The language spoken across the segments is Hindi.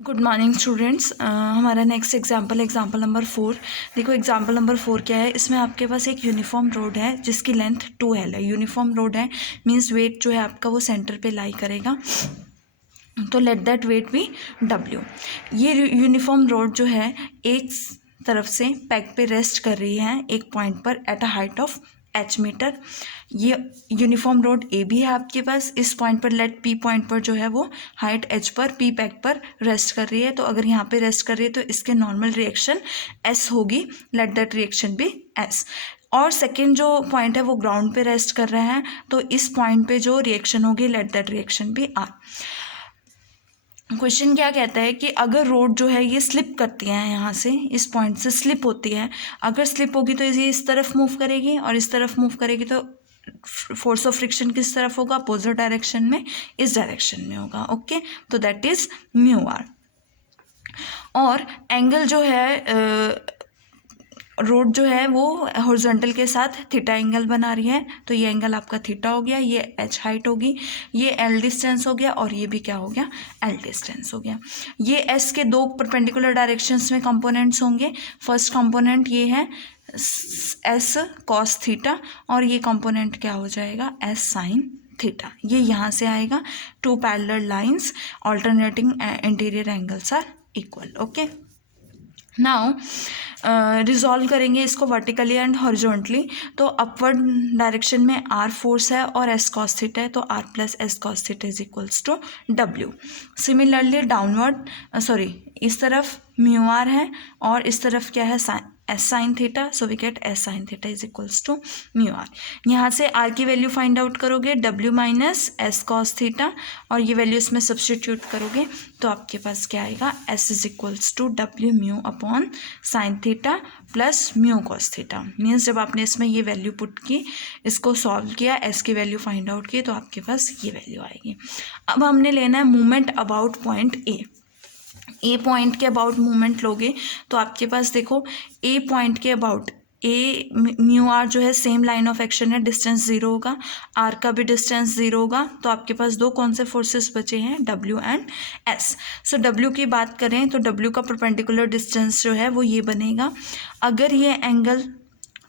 Good morning students. हमारा नेक्स्ट एग्जाम्पल नंबर 4। देखो एग्जाम्पल नंबर 4 क्या है, इसमें आपके पास एक यूनिफॉर्म रोड है जिसकी लेंथ 2L है। यूनिफॉर्म रोड है मीन्स वेट जो है आपका वो सेंटर पे लाई करेगा, तो let that weight be W। ये यूनिफॉर्म रोड जो है एक तरफ से पैक पे रेस्ट कर रही है एक पॉइंट पर at a height of H metre. ये यूनिफॉर्म रोड ए भी है आपके पास, इस पॉइंट पर लेट P पॉइंट पर जो है वो हाइट H पर P पैक पर रेस्ट कर रही है। तो अगर यहाँ पे रेस्ट कर रही है तो इसके नॉर्मल रिएक्शन S होगी, लेट दैट रिएक्शन भी S। और सेकेंड जो पॉइंट है वो ग्राउंड पे रेस्ट कर रहा है, तो इस पॉइंट पे जो रिएक्शन होगी लेट दैट रिएक्शन भी R। क्वेश्चन क्या कहता है कि अगर रोड जो है ये स्लिप करती है, यहाँ से इस पॉइंट से स्लिप होती है, अगर स्लिप होगी तो ये इस तरफ मूव करेगी और इस तरफ मूव करेगी, तो फोर्स ऑफ फ्रिक्शन किस तरफ होगा, अपोजिट डायरेक्शन में, इस डायरेक्शन में होगा। ओके, तो दैट इज μr। और एंगल जो है रोड जो है वो हॉरिजॉन्टल के साथ थीटा एंगल बना रही है, तो ये एंगल आपका थीटा हो गया, ये H हाइट होगी, ये L डिस्टेंस हो गया और ये भी क्या हो गया, L डिस्टेंस हो गया। ये S के दो परपेंडिकुलर डायरेक्शंस में कंपोनेंट्स होंगे। फर्स्ट कंपोनेंट ये है S cos थीटा और ये कंपोनेंट क्या हो जाएगा, S sin थीटा। ये यहाँ से आएगा। Two parallel lines alternating interior angles are equal. Okay, now resolve करेंगे इसको वर्टिकली एंड हॉरिजॉन्टली। तो अपवर्ड डायरेक्शन में R फोर्स है और S cos थीटा है, तो R plus S cos theta is equals to W। Similarly downward इस तरफ μr है और इस तरफ क्या है, S sin theta, so we get S sin theta is equals to μr। यहाँ से R की वैल्यू फाइंड आउट करोगे, W minus S cos theta, और ये वैल्यू इसमें सब्सटीट्यूट करोगे तो आपके पास क्या आएगा, S is equals to W mu upon sine theta plus mu cos theta. Means जब आपने इसमें ये वैल्यू पुट की, इसको सॉल्व किया, S की वैल्यू फाइंड आउट की, तो आपके पास ये वैल्यू आएगी। अब हमने लेना है movement about point A point के अबाउट मूवमेंट लोगे तो आपके पास देखो ए पॉइंट के अबाउट ए म्यू आर जो है सेम लाइन ऑफ एक्शन है, डिस्टेंस 0 होगा, आर का भी डिस्टेंस 0 होगा, तो आपके पास दो कौन से फोर्सेस बचे हैं, W and S। So W की बात करें तो W का परपेंडिकुलर डिस्टेंस जो है वो ये बनेगा। अगर ये एंगल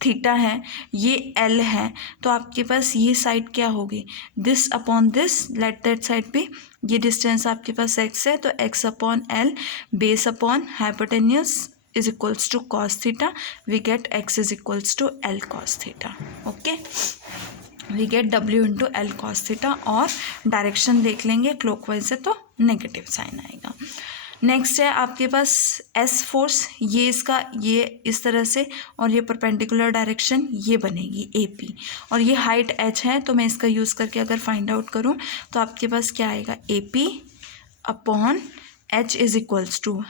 थीटा है, ये L है, तो आपके पास ये साइड क्या होगी, this upon this, let that side भी, ये डिस्टेंस आपके पास x है, तो x upon L base upon hypotenuse is equals to cos theta, we get x is equals to L cos theta. Okay, we get W into L cos theta, और डायरेक्शन देख लेंगे क्लॉकवाइज है तो नेगेटिव साइन आएगा। नेक्स्ट है आपके पास S फोर्स, ये इसका ये इस तरह से, और ये परपेंडिकुलर डायरेक्शन ये बनेगी AP, और ये हाइट H है, तो मैं इसका यूज़ करके अगर फाइंड आउट करूँ तो आपके पास क्या आएगा, AP upon H is equals to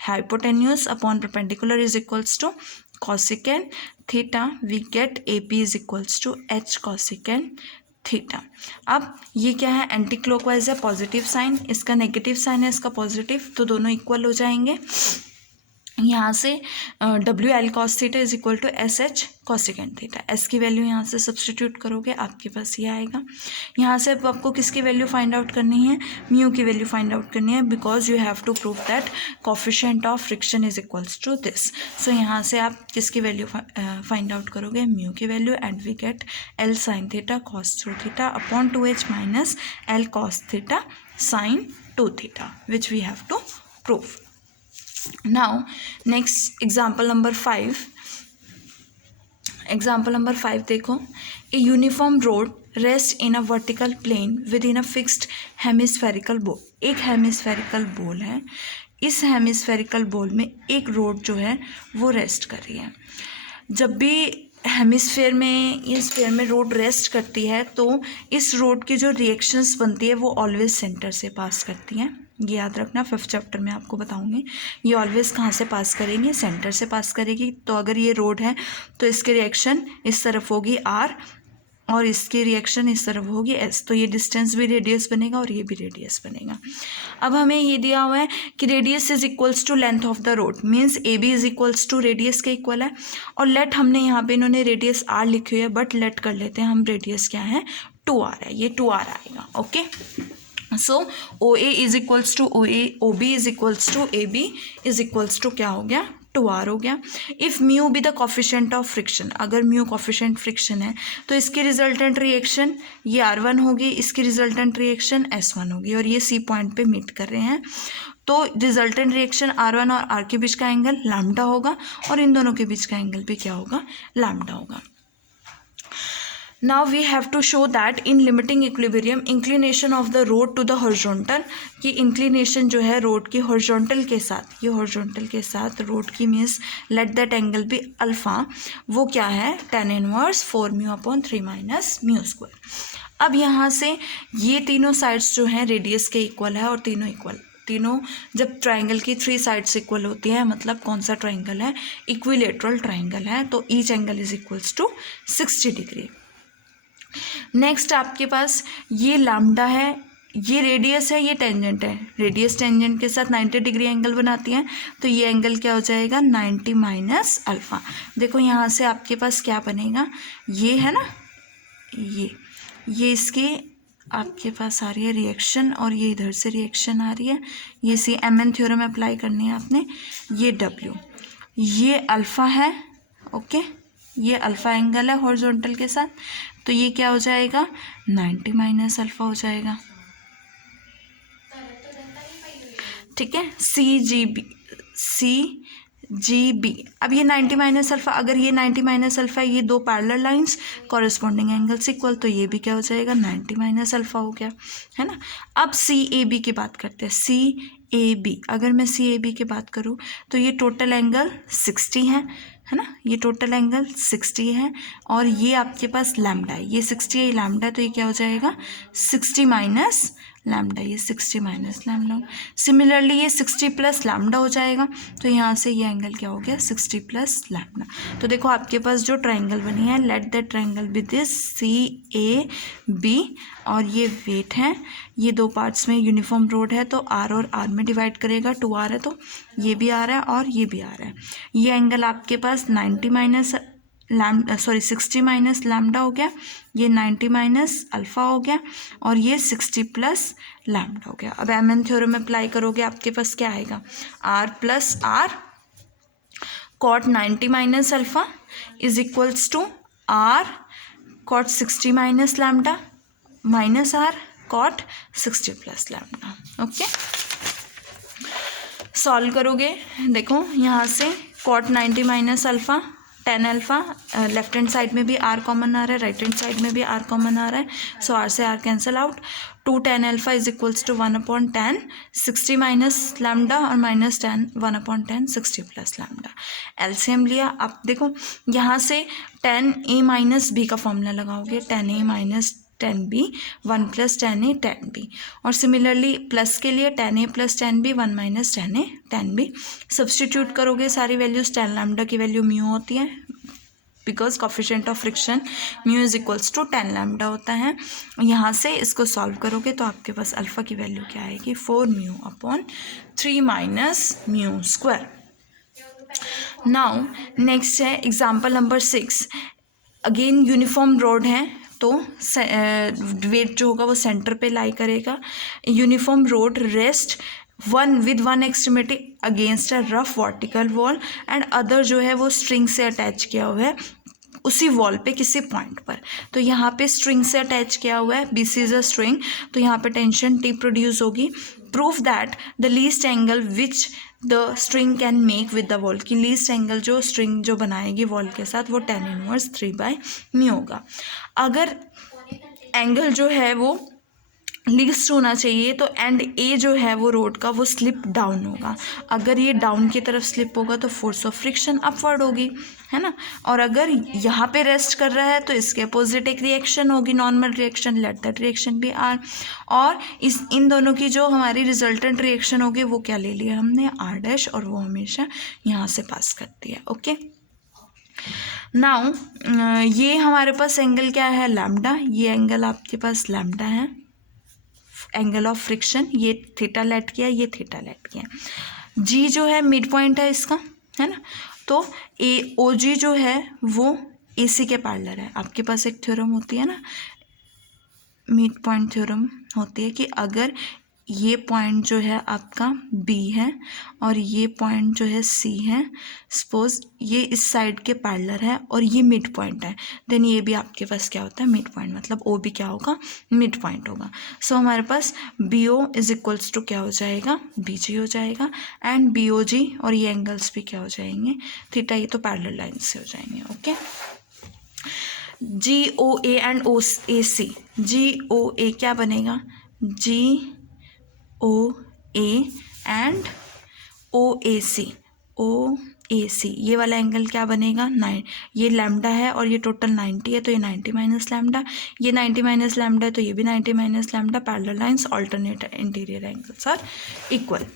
hypotenuse upon perpendicular is equals to cosecant theta, we get AP is equals to H cosecant theta. अब ये क्या है, एंटी क्लॉकवाइज है, पॉजिटिव साइन, इसका नेगेटिव साइन है, इसका पॉजिटिव, तो दोनों इक्वल हो जाएंगे। यहाँ से W L cos theta is equal to S H cosecant theta. S की वैल्यू यहाँ से सब्सटीट्यूट करोगे, आपके पास ये आएगा। यहाँ से अब आपको किसकी वैल्यू फाइंड आउट करनी है, म्यू की वैल्यू फाइंड आउट करनी है, because you have to prove that coefficient of friction is equals to this. So यहाँ से आप किसकी वैल्यू फाइंड आउट करोगे, म्यू की value, and we get L sine theta cos 2 theta upon 2h minus L cos theta sine 2 theta, which we have to prove. Now next example number 5 देखो, a uniform road rests in a vertical plane within a fixed hemispherical ball। एक हेमिस्फेरिकल बॉल है, इस हेमिस्फेरिकल बॉल में एक रोड जो है वो रेस्ट कर रही है। जब भी हेमिस्फेयर में या स्फेयर में रोड रेस्ट करती है तो इस रोड की जो रिएक्शंस बनती है वो ऑलवेज सेंटर से पास करती हैं। ये याद रखना, 5th चैप्टर में आपको बताऊंगी। ये ऑलवेज कहाँ से पास करेंगे, सेंटर से पास करेगी। तो अगर ये रोड है तो इसकी रिएक्शन इस तरफ होगी R, और इसकी रिएक्शन इस तरफ होगी S, तो ये डिस्टेंस भी रेडियस बनेगा और ये भी रेडियस बनेगा। अब हमें ये दिया हुआ है कि radius is equals to length of the rod, means AB is equals to radius के इक्वल है, और लेट हमने यहाँ पे इन्होंने रेडियस R लिखी हुई है, बट लेट कर लेते हैं हम, रेडियस क्या है 2R है, ये 2R आएगा। Okay, so O A is equals to O A, O B is equals to A B is equals to क्या हो गया, 2r हो गया. If mu be the coefficient of friction, अगर म्यू कॉफिशेंट फ्रिक्शन है तो इसकी रिजल्टेंट रिएक्शन ये r1 होगी, इसकी रिजल्टेंट रिएक्शन s1 होगी, और ये सी पॉइंट पे मीट कर रहे हैं. तो रिजल्टेंट रिएक्शन r1 और r के बीच का एंगल लैम्डा होगा, और इन दोनों के बीच का एंगल भी क्या होगा, लैम्डा होगा. Now we have to show that in limiting equilibrium inclination of the rod to the horizontal, कि inclination जो है रोड की horizontal के साथ, ये horizontal के साथ रोड की means let that angle be alpha, वो क्या है, tan inverse 4 mu upon 3 minus mu square. अब यहाँ से ये तीनों साइड्स जो हैं रेडियस के इक्वल है, और तीनों इक्वल, तीनों जब ट्राइंगल की 3 साइड्स इक्वल होती हैं, मतलब कौन सा ट्राइंगल है, इक्विलेटरल ट्राइंगल है, तो each angle is equals to 60 degree. Next आपके पास ये लैम्डा है, ये रेडियस है, ये टेंजेंट है, रेडियस टेंजेंट के साथ 90 डिग्री एंगल बनाती हैं, तो ये एंगल क्या हो जाएगा, 90 माइनस अल्फ़ा. देखो यहाँ से आपके पास क्या बनेगा, ये है ना, ये इसके आपके पास आ रही है रिएक्शन, और ये इधर से रिएक्शन आ रही है, ये CMN थ्योरम अप्लाई करनी है आपने. ये W, ये अल्फ़ा है, ओके, ये अल्फ़ा एंगल है हॉरिजॉन्टल के साथ, तो ये क्या हो जाएगा, 90 माइनस अल्फ़ा हो जाएगा. ठीक है, CGB. अब ये 90 माइनस अल्फ़ा, अगर ये 90 माइनस अल्फ़ा, ये दो parallel lines corresponding angles equal, तो ये भी क्या हो जाएगा, 90 माइनस अल्फ़ा हो गया, है ना. अब CAB की बात करते हैं. CAB, अगर मैं CAB की बात करूँ तो ये टोटल एंगल 60 है ना, ये टोटल एंगल 60 है, और ये आपके पास लैम्डा है, ये 60 है, ये लैम्डा है, तो ये क्या हो जाएगा, 60 माइनस लैम्डा, ये 60 माइनस लैम्डा. सिमिलरली ये 60 प्लस लैम्डा हो जाएगा, तो यहाँ से ये एंगल क्या हो गया, 60 प्लस लैम्डा. तो देखो आपके पास जो ट्राइंगल बनी है, let that triangle be this CAB, और ये वेट है, ये दो पार्ट्स में यूनिफॉर्म रोड है, तो R और R में डिवाइड करेगा, 2R है, तो ये भी आ रहा है और ये भी आ रहा है. ये एंगल आपके पास 90 माइनस 60 माइनस लैम्डा हो गया, ये 90 माइनस अल्फ़ा हो गया, और ये 60 प्लस लैम्डा हो गया. अब MN थ्योरम में अप्लाई करोगे, आपके पास क्या आएगा, R plus R cot 90 minus alpha is equals to R cot 60 minus lambda minus R cot 60 plus lambda. Okay, solve करोगे, देखो यहाँ से cot 90 minus alpha tan alpha, left hand side में भी R कॉमन आ रहा है, राइट हैंड साइड में भी R कॉमन आ रहा है, सो R से R cancel out. 2 tan alpha is equals to 1 upon tan 60 minus lambda, और minus tan 1 upon tan 60 plus lambda. LCM लिया. अब देखो यहाँ से tan A माइनस B का फॉर्मूला लगाओगे, tan A minus tan B 1 plus tan A tan B, और सिमिलरली प्लस के लिए tan A प्लस tan B 1 minus tan A tan B. Substitute करोगे सारी वैल्यूज, tan लैम्डा की वैल्यू म्यू होती है, because coefficient of friction mu is equals to tan lambda होता है. यहाँ से इसको सॉल्व करोगे तो आपके पास अल्फ़ा की वैल्यू क्या आएगी, 4 mu upon 3 minus mu square. Now next है example number 6. Again uniform rod है, तो वेट जो होगा वो सेंटर पे लाई करेगा. Uniform road rest with one extremity against a rough vertical wall, and other जो है वो स्ट्रिंग से अटैच किया हुआ है उसी वॉल पे किसी पॉइंट पर. तो यहाँ पे स्ट्रिंग से अटैच किया हुआ है, BC इज अ स्ट्रिंग, तो यहाँ पे टेंशन T प्रोड्यूस होगी. Proof that the least angle which the string can make with the wall, की लीस्ट एंगल जो स्ट्रिंग जो बनाएगी वॉल के साथ वो tan इनवर्स 3/μ होगा. अगर एंगल जो है वो लीस्ट होना चाहिए, तो एंड A जो है वो रोड का वो स्लिप डाउन होगा. अगर ये डाउन की तरफ स्लिप होगा तो फोर्स ऑफ फ्रिक्शन अपवर्ड होगी, है ना. और अगर यहाँ पे रेस्ट कर रहा है तो इसके अपोजिट एक रिएक्शन होगी, normal reaction, let that reaction भी R. और इन दोनों की जो हमारी रिजल्टेंट रिएक्शन होगी वो क्या ले लिया हमने, R', और वो हमेशा यहाँ से पास करती है. ओके, नाउ ये हमारे पास एंगल क्या है, लैम्डा. ये एंगल आपके पास लैम्डा है, एंगल ऑफ फ्रिक्शन. ये थीटा लेट किया, ये थीटा लेट किया. G जो है मिड पॉइंट है इसका, है ना. तो OG जो है वो AC के पैरेलल है. आपके पास एक थ्योरम होती है ना, मिड पॉइंट थ्योरम, होती है कि अगर ये पॉइंट जो है आपका B है और ये पॉइंट जो है C है, सपोज ये इस साइड के पैरेलल है और ये मिड पॉइंट है, देन ये भी आपके पास क्या होता है, मिड पॉइंट, मतलब O भी क्या होगा, मिड पॉइंट होगा। सो हमारे पास BO इज इक्वल्स टू क्या हो जाएगा, BG हो जाएगा, एंड BOG और ये एंगल्स भी क्या हो जाएंगे, थीटा, ये तो पैरेलल लाइन से हो जाएंगे। Okay, GOA and OAC, GOA क्या बनेगा, GOA एंड OAC, ये वाला एंगल क्या बनेगा, 9, ये लैम्डा है और ये टोटल 90 है, तो ये 90 माइनस लैम्डा, ये 90 माइनस लैम्डा है तो ये भी 90 minus lambda, parallel lines alternate interior angles are equal.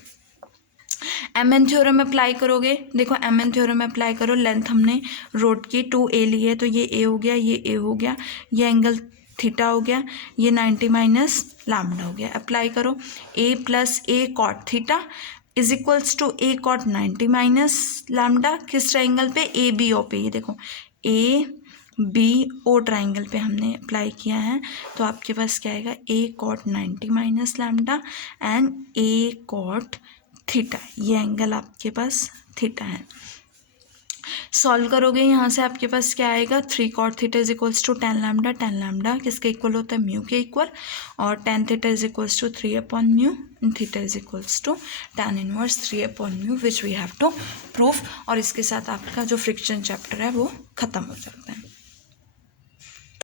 MN theorem apply करोगे, देखो MN थ्योरम अप्लाई करो, लेंथ हमने रोड की 2A ली है तो ये A हो गया, ये A हो गया, ये एंगल थीटा हो गया, ये 90 माइनस लैम्डा हो गया। अप्लाई करो, A plus A cot theta is equals to A cot 90 minus lambda, किस ट्राइंगल पे, ABO पे, ये देखो ABO ट्राइंगल पे हमने अप्लाई किया है, तो आपके पास क्या आएगा, A cot 90 minus lambda and A cot theta, ये एंगल आपके पास थीटा है। सॉल्व करोगे यहाँ से आपके पास क्या आएगा, 3 cot theta is equals to 10 lambda, 10 lambda किसके इक्वल होता है, म्यू के इक्वल, और tan theta is equals to 3 upon mu, theta is equals to tan inverse 3 upon mu, which we have to proof. और इसके साथ आपका जो फ्रिक्शन चैप्टर है वो ख़त्म हो जाता है।